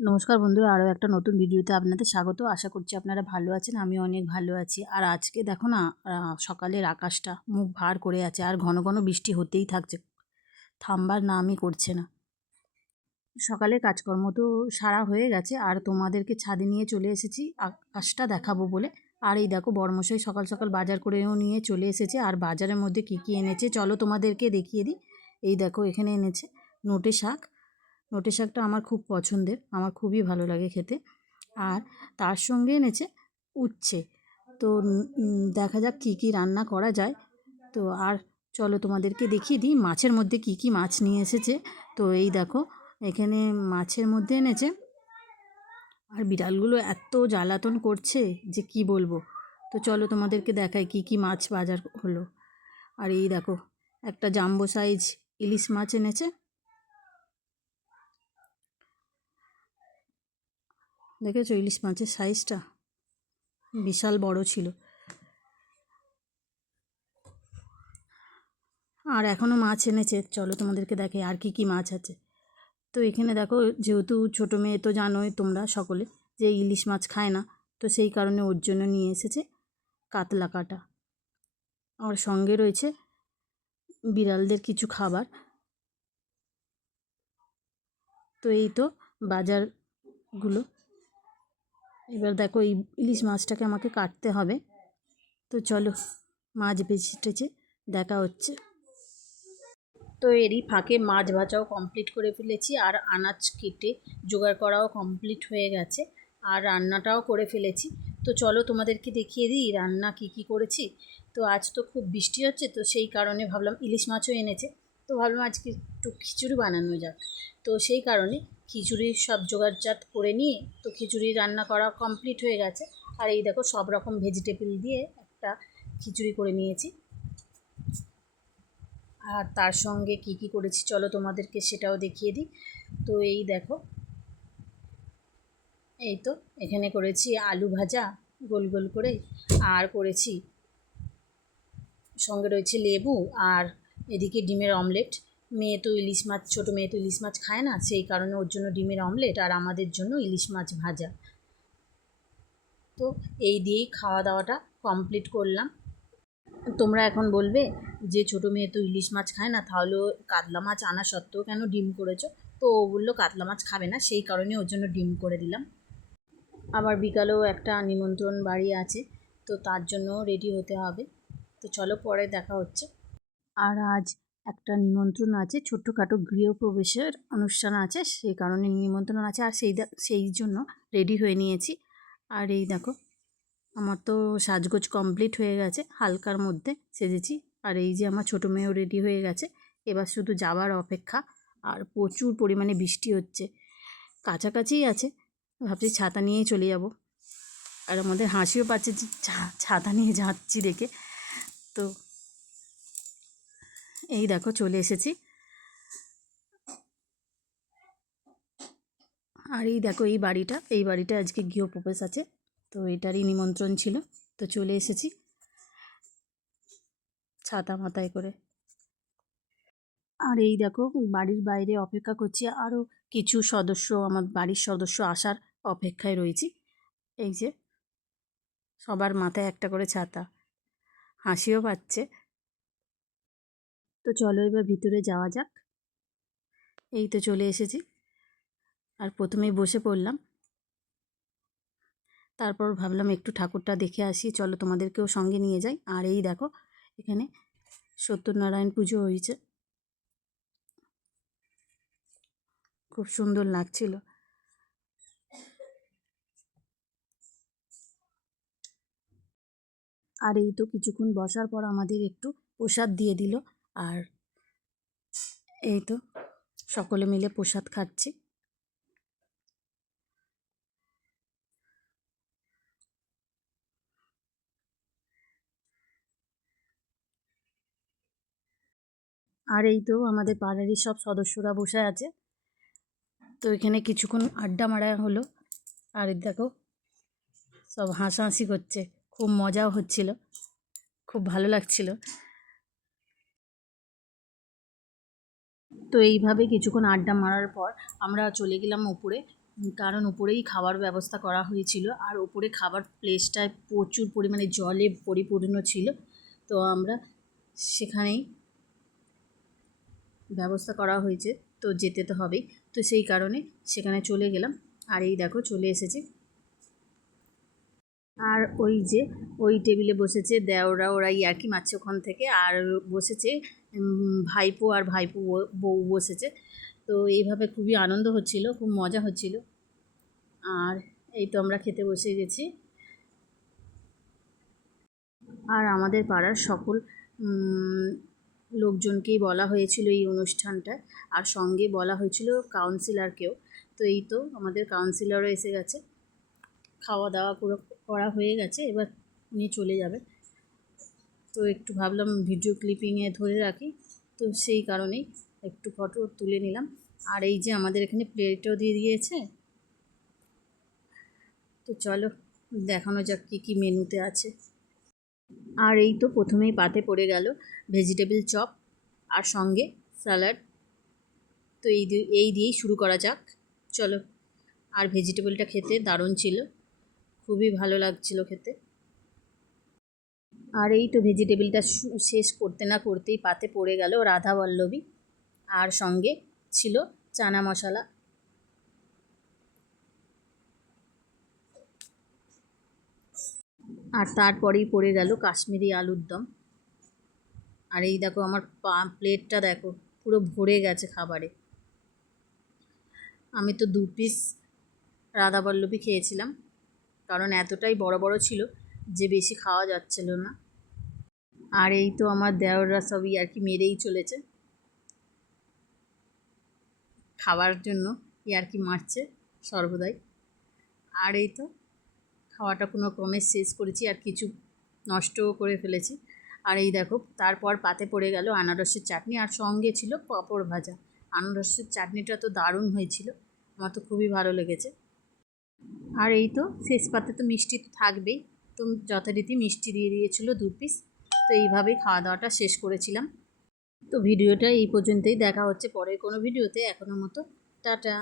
নমস্কার বন্ধুরা, আরও একটা নতুন ভিডিওতে আপনাদের স্বাগত। আশা করছি আপনারা ভালো আছেন আমি অনেক ভালো আছি। আর আজকে দেখো না সকালের আকাশটা মুখ ভার করে আছে, আর ঘন ঘন বৃষ্টি হতেই থাকছে। থামবার নামই করছে না। সকালে কাজকর্ম তো সারা হয়ে গেছে, আর তোমাদেরকে ছাদে নিয়ে চলে এসেছি। আকাশটা দেখাবো বলে। আর এই দেখো বর্মশাই সকাল সকাল বাজার করেও নিয়ে চলে এসেছে। আর বাজারের মধ্যে কী কী এনেছে, চলো তোমাদেরকে দেখিয়ে দিই। এই দেখো, এখানে এনেছে নোটে শাক নোটে শাকটা আমার খুব পছন্দের, আমার খুবই ভালো লাগে খেতে। আর তার সঙ্গে এনেছে উচ্ছে। তো দেখা যাক কী কী রান্না করা যায়। তো আর চলো তোমাদেরকে দেখিয়ে দিই মাছের মধ্যে কী কী মাছ নিয়ে এসেছে। তো এই দেখো, এখানে মাছের মধ্যে এনেছে, আর বিড়ালগুলো এত জ্বালাতন করছে যে কি বলব। তো চলো তোমাদেরকে দেখাই কী কী মাছ বাজার হলো। আর এই দেখো, একটা জাম্বো সাইজ ইলিশ মাছ এনেছে। দেখেছ ইলিশ মাছের সাইজটা? বিশাল বড় ছিল। আর এখনও মাছ এনেছে। চলো তোমাদেরকে দেখে আর কি কি মাছ আছে। তো এখানে দেখো, যেহেতু ছোটো মেয়ে তো জানোই তোমরা সকলে যে ইলিশ মাছ খায় না, তো সেই কারণে ওর জন্য নিয়ে এসেছে কাতলা কাটা। আর সঙ্গে রয়েছে বিড়ালদের কিছু খাবার। তো এই তো বাজারগুলো। এবার দেখো এই ইলিশ মাছটাকে আমাকে কাটতে হবে। তো চলো, মাছ বেছে দেখা হচ্ছে। তো এরই ফাঁকে মাছ ভাজাও কমপ্লিট করে ফেলেছি, আর আনাজ কেটে জোগাড় করাও কমপ্লিট হয়ে গেছে, আর রান্নাটাও করে ফেলেছি। তো চলো তোমাদেরকে দেখিয়ে দিই রান্না কি কি করেছি। তো আজ তো খুব বৃষ্টি হচ্ছে, তো সেই কারণে ভাবলাম ইলিশ মাছও এনেছে। তো ভাবলাম আজকে একটু খিচুড়ি বানানো যাক। তো সেই কারণে খিচুড়ির সব জোগাড়জাত করে নিয়ে তো খিচুড়ি রান্না করা কমপ্লিট হয়ে গেছে। আর এই দেখো সব রকম ভেজিটেবল দিয়ে একটা খিচুড়ি করে নিয়েছি। আর তার সঙ্গে কি কি করেছি চলো তোমাদেরকে সেটাও দেখিয়ে দিই। তো এই দেখো, এই তো এখানে করেছি আলু ভাজা গোল গোল করে। আর করেছি সঙ্গে রয়েছে লেবু আর এদিকে ডিমের অমলেট। মেয়ে তো ইলিশ মাছ, ছোটো মেয়ে তো ইলিশ মাছ খায় না, সেই কারণে ওর জন্য ডিমের অমলেট আর আমাদের জন্য ইলিশ মাছ ভাজা। তো এই দিয়েই খাওয়া দাওয়াটা কমপ্লিট করলাম। তোমরা এখন বলবে যে ছোটো মেয়ে তো ইলিশ মাছ খায় না তাহলেও কাতলা মাছ আনা সত্ত্বেও কেন ডিম করেছ? তো ও বলল কাতলা মাছ খাবে না, সেই কারণে ওর জন্য ডিম করে দিলাম। আবার বিকালেও একটা নিমন্ত্রণ বাড়ি আছে, তো তার জন্য রেডি হতে হবে। তো চলো পরে দেখা হচ্ছে। আর আজ একটা নিমন্ত্রণ আছে, ছোট্টখাটো গৃহপ্রবেশের অনুষ্ঠান আছে, সেই কারণে নিমন্ত্রণ আছে, আর সেই সেই জন্য রেডি হয়ে নিয়েছি। আর এই দেখো, আমার তো সাজগোজ কমপ্লিট হয়ে গেছে, হালকার মধ্যে সেজেছি। আর এই যে আমার ছোটো মেয়েও রেডি হয়ে গেছে, এবার শুধু যাওয়ার অপেক্ষা। আর প্রচুর পরিমাণে বৃষ্টি হচ্ছে, কাছাকাছিই আছে, ভাবছি ছাতা নিয়েই চলে যাব। আর আমাদের হাসিও পাচ্ছে যে ছাতা নিয়ে যাচ্ছি দেখে। তো এই দেখো চলে এসেছি। আর এই দেখো এই বাড়িটা এই বাড়িটা আজকে গৃহপ্রবেশ আছে, তো এটারই নিমন্ত্রণ ছিল, তো চলে এসেছি ছাতা মাথায় করে। আর এই দেখো বাড়ির বাইরে অপেক্ষা করছি আরও কিছু সদস্য, আমার বাড়ির সদস্য আসার অপেক্ষায় রয়েছি। এই যে সবার মাথায় একটা করে ছাতা, হাসিও পাচ্ছে। তো চলো এবার ভিতরে যাওয়া যাক। এই তো চলে এসেছি। আর প্রথমেই বসে পড়লাম। তারপর ভাবলাম একটু ঠাকুরটা দেখে আসি। চলো তোমাদেরকেও সঙ্গে নিয়ে যাই। আর এই দেখো, এখানে সত্যনারায়ণ পুজো হয়েছে। খুব সুন্দর লাগছিল। আর এই তো কিছুক্ষণ বসার পর আমাদের একটু প্রসাদ দিয়ে দিল। আর এই তো, সকলে মিলে প্রসাদ খাচ্ছি। আর এই তো আমাদের পাড়ারই সব সদস্যরা বসে আছে। তো এখানে কিছুক্ষণ আড্ডা মারা হলো। আর দেখো, সব হাসাহাসি করছে। খুব মজাও হচ্ছিল। খুব ভালো লাগছিল। তো এইভাবে কিছুক্ষণ আড্ডা মারার পর আমরা চলে গেলাম উপরে, কারণ উপরেই খাবার ব্যবস্থা করা হয়েছিল। আর উপরে খাবার প্লেসটায় প্রচুর পরিমাণে জলে পরিপূর্ণ ছিল। তো আমরা সেখানেই ব্যবস্থা করা হয়েছে। তো যেতে তো হবেই। তো সেই কারণে সেখানে চলে গেলাম। আর এই দেখো চলে এসেছি। আর ওই যে, ওই টেবিলে বসেছে দেওরা, ওরা ইয়ার্কি মারছে ওখান থেকে। আর বসেছে ভাইপো আর ভাইপো বউ বসেছে। তো এইভাবে খুবই আনন্দ হচ্ছিল, খুব মজা হচ্ছিল। আর এই তো আমরা খেতে বসে গেছি। আর আমাদের পাড়ার সকল লোকজনকেই বলা হয়েছিল এই অনুষ্ঠানটা আর সঙ্গে বলা হয়েছিল কাউন্সিলরকেও তো এই তো আমাদের কাউন্সিলরও এসে গেছে। খাওয়া দাওয়া পুরো করা হয়ে গেছে, এবার উনি চলে যাবে তো একটু ভাবলাম ভিডিও ক্লিপিংয়ে ধরে রাখি, তো সেই কারণেই একটু ফটো তুলে নিলাম। আর এই যে আমাদের এখানে প্লেটও দিয়ে দিয়েছে। তো চলো, দেখানো যাক কী কী মেনুতে আছে। আর এই তো প্রথমেই পাতে পড়ে গেল ভেজিটেবল চপ আর সঙ্গে স্যালাড তো এই দিয়ে- এই দিয়েই শুরু করা যাক। চলো, আর ভেজিটেবলটা খেতে দারুণ ছিল। খুবই ভালো লাগছিল খেতে। আর এই তো ভেজিটেবিলটা শেষ করতে না করতেই পাতে পড়ে গেল রাধা বল্লভী। আর সঙ্গে ছিল চানা মশলা। আর তারপরেই পড়ে গেল কাশ্মীরি আলুর দম। আর এই দেখো আমার পা, প্লেটটা দেখো, পুরো ভরে গেছে খাবারে। আমি তো দু পিস রাধাবল্লভী খেয়েছিলাম। কারণ এতটাই বড় বড় ছিল যে বেশি খাওয়া যাচ্ছিল না। আর এই তো আমার দেওররা সবই আর কি মেরেই চলেছে। খাওয়ার জন্য আর কি মারছে সর্বদাই। আর এই তো খাওয়াটা কোনো ক্রমে শেষ করেছি আর কিছু নষ্টও করে ফেলেছি। আর এই দেখো তারপর পাতে পড়ে গেল আনারসের চাটনি আর সঙ্গে ছিল পাঁপড় ভাজা। আনারসের চাটনিটা তো দারুণ হয়েছিল। আমার তো খুবই ভালো লেগেছে। আর এই তো শেষ পাতে তো মিষ্টি তো থাকবেই। তো যথারীতি মিষ্টি দিয়ে দিয়েছিলো দু পিস তো এইভাবেই খাওয়া দাওয়াটা শেষ করেছিলাম। তো ভিডিওটা এই পর্যন্তই। দেখা হচ্ছে পরের কোনো ভিডিওতে। এখনও মতো টাটা।